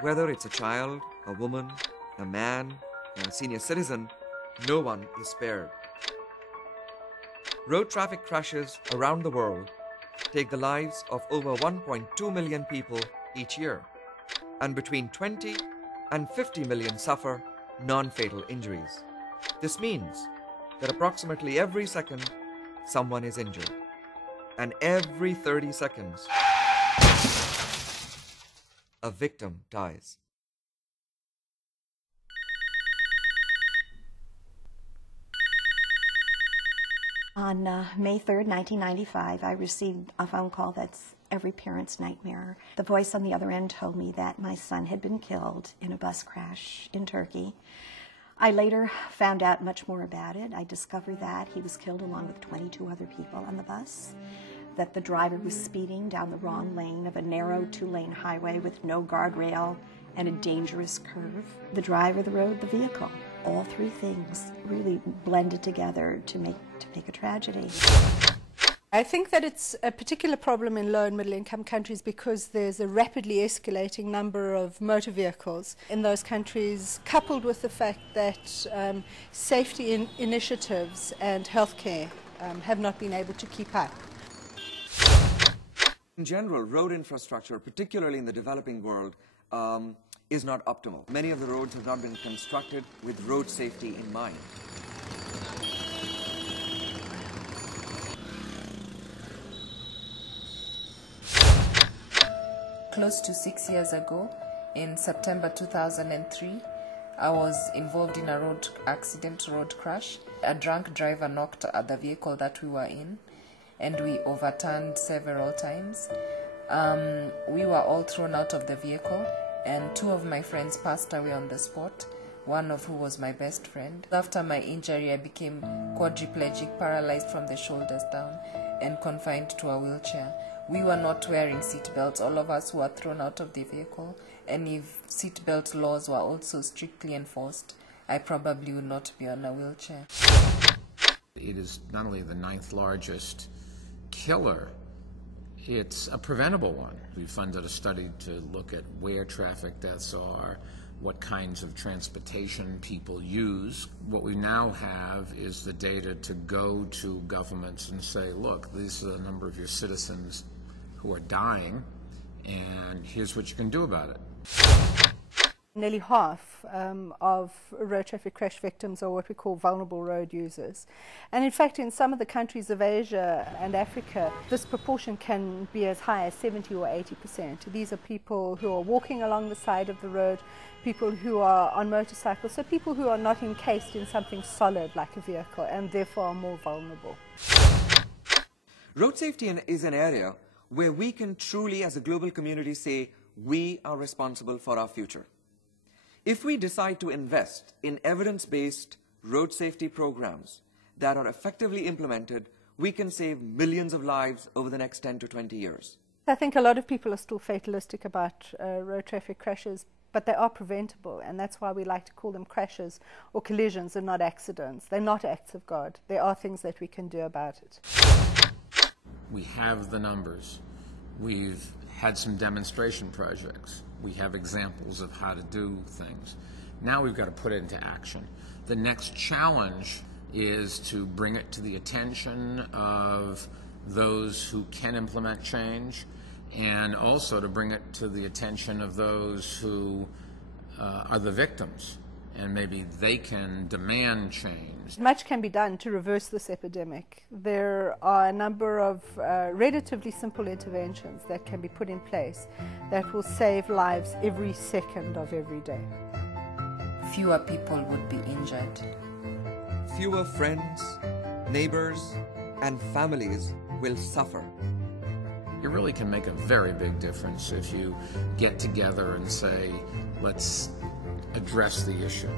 Whether it's a child, a woman, a man, a senior citizen, no one is spared. Road traffic crashes around the world take the lives of over 1.2 million people each year, and between 20 and 50 million suffer non-fatal injuries. This means that approximately every second, someone is injured, and every 30 seconds, a victim dies. On May 3rd, 1995, I received a phone call that's every parent's nightmare. The voice on the other end told me that my son had been killed in a bus crash in Turkey. I later found out much more about it. I discovered that he was killed along with 22 other people on the bus, that the driver was speeding down the wrong lane of a narrow two-lane highway with no guardrail and a dangerous curve. The driver rode the vehicle. All three things really blended together to make a tragedy. I think that it's a particular problem in low and middle income countries because there's a rapidly escalating number of motor vehicles in those countries, coupled with the fact that safety initiatives and healthcare have not been able to keep up. In general, road infrastructure, particularly in the developing world, is not optimal. Many of the roads have not been constructed with road safety in mind. Close to 6 years ago, in September 2003, I was involved in a road crash. A drunk driver knocked at the vehicle that we were in, and we overturned several times. We were all thrown out of the vehicle, and two of my friends passed away on the spot, one of who was my best friend. After my injury, I became quadriplegic, paralyzed from the shoulders down, and confined to a wheelchair. We were not wearing seat belts, all of us who were thrown out of the vehicle, and if seat belt laws were also strictly enforced, I probably would not be on a wheelchair. It is not only the 9th largest killer, it's a preventable one. We funded a study to look at where traffic deaths are, what kinds of transportation people use. What we now have is the data to go to governments and say, look, these are the number of your citizens who are dying, and here's what you can do about it. Nearly half of road traffic crash victims are what we call vulnerable road users. And in fact, in some of the countries of Asia and Africa, this proportion can be as high as 70 or 80%. These are people who are walking along the side of the road, people who are on motorcycles, so people who are not encased in something solid like a vehicle and therefore are more vulnerable. Road safety is an area where we can truly, as a global community, say we are responsible for our future. If we decide to invest in evidence-based road safety programs that are effectively implemented, we can save millions of lives over the next 10 to 20 years. I think a lot of people are still fatalistic about road traffic crashes, but they are preventable, and that's why we like to call them crashes or collisions and not accidents. They're not acts of God. There are things that we can do about it. We have the numbers. We've had some demonstration projects. We have examples of how to do things. Now we've got to put it into action. The next challenge is to bring it to the attention of those who can implement change, and also to bring it to the attention of those who are the victims, and maybe they can demand change. Much can be done to reverse this epidemic. There are a number of relatively simple interventions that can be put in place that will save lives every second of every day. Fewer people would be injured. Fewer friends, neighbors, and families will suffer. It really can make a very big difference if you get together and say, let's address the issue.